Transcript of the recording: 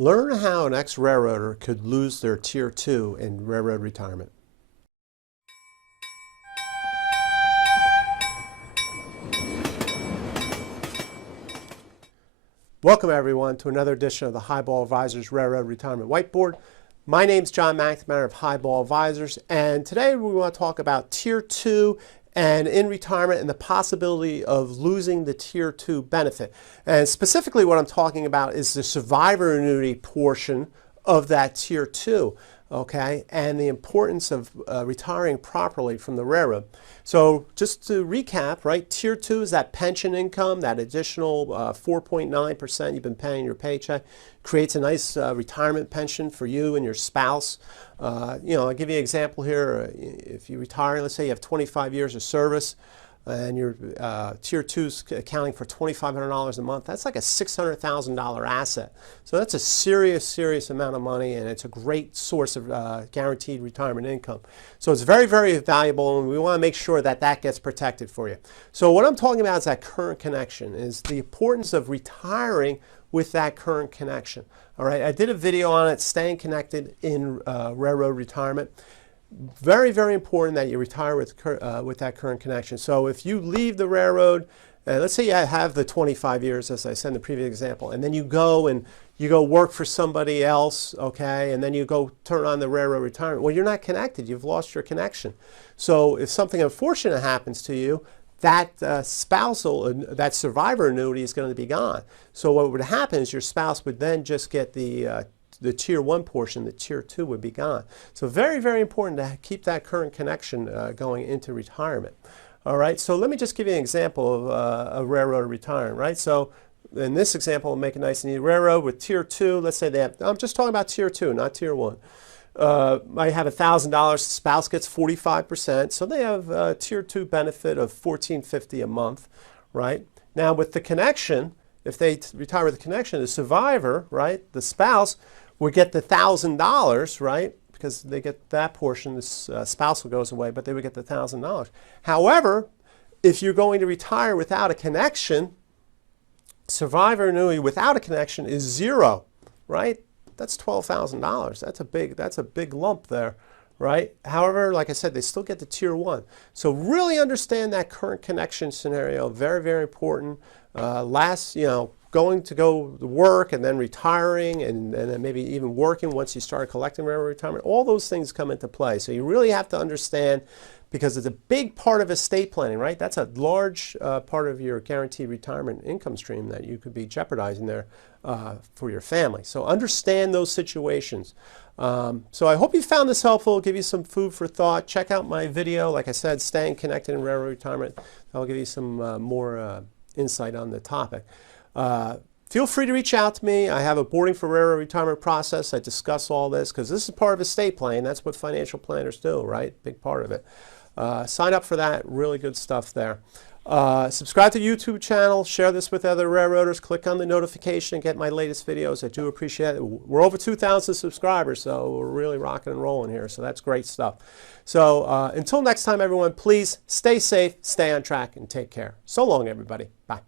Learn how an ex-railroader could lose their Tier 2 in railroad retirement. Welcome everyone to another edition of the Highball Advisors Railroad Retirement Whiteboard. My name is John McNamara of Highball Advisors, and today we want to talk about Tier 2 and in retirement and the possibility of losing the Tier 2 benefit. And specifically what I'm talking about is the survivor annuity portion of that Tier 2, okay, and the importance of retiring properly from the railroad. So just to recap, right, Tier 2 is that pension income, that additional 4.9% you've been paying your paycheck, creates a nice retirement pension for you and your spouse. I'll give you an example here. If you retire, let's say you have 25 years of service, and your Tier 2's accounting for $2,500 a month, that's like a $600,000 asset. So that's a serious amount of money, and it's a great source of guaranteed retirement income. So it's very valuable, and we want to make sure that that gets protected for you. So what I'm talking about is that current connection, is the importance of retiring with that current connection. All right, I did a video on it, staying connected in railroad retirement. Very important that you retire with that current connection. So if you leave the railroad, let's say you have the 25 years, as I said in the previous example, and then you go work for somebody else, okay, and then you go turn on the railroad retirement. Well, you're not connected. You've lost your connection. So if something unfortunate happens to you, that that survivor annuity is going to be gone. So what would happen is your spouse would then just get the Tier 1 portion. The Tier 2 would be gone. So very important to keep that current connection going into retirement. All right, so let me just give you an example of a railroad retiring, right? So in this example, I'll make it nice and easy. Railroad with Tier 2, let's say they have, I'm just talking about Tier 2, not Tier 1. Might have $1,000, spouse gets 45%, so they have a Tier 2 benefit of $1,450 a month, right? Now with the connection, if they retire with the connection, the survivor, right, the spouse, would get the $1,000, right, because they get that portion, the spousal goes away, but they would get the $1,000. However, if you're going to retire without a connection, survivor annuity without a connection is zero, right? That's $12,000. That's a big lump there, right? However, like I said, they still get the Tier 1. So really understand that current connection scenario. Very important. Going to go to work and then retiring and then maybe even working once you start collecting railroad retirement, all those things come into play. So you really have to understand, because it's a big part of estate planning, right? That's a large part of your guaranteed retirement income stream that you could be jeopardizing there for your family. So understand those situations. So I hope you found this helpful, give you some food for thought. Check out my video, like I said, Staying Connected in Railroad Retirement. I'll give you some more insight on the topic. Feel free to reach out to me. I have a boarding for railroad retirement process. I discuss all this because this is part of estate planning. That's what financial planners do, right? Big part of it. Sign up for that. Really good stuff there. Subscribe to the YouTube channel. Share this with other railroaders. Click on the notification and get my latest videos. I do appreciate it. We're over 2,000 subscribers, so we're really rocking and rolling here. So that's great stuff. So until next time, everyone, please stay safe, stay on track, and take care. So long, everybody. Bye.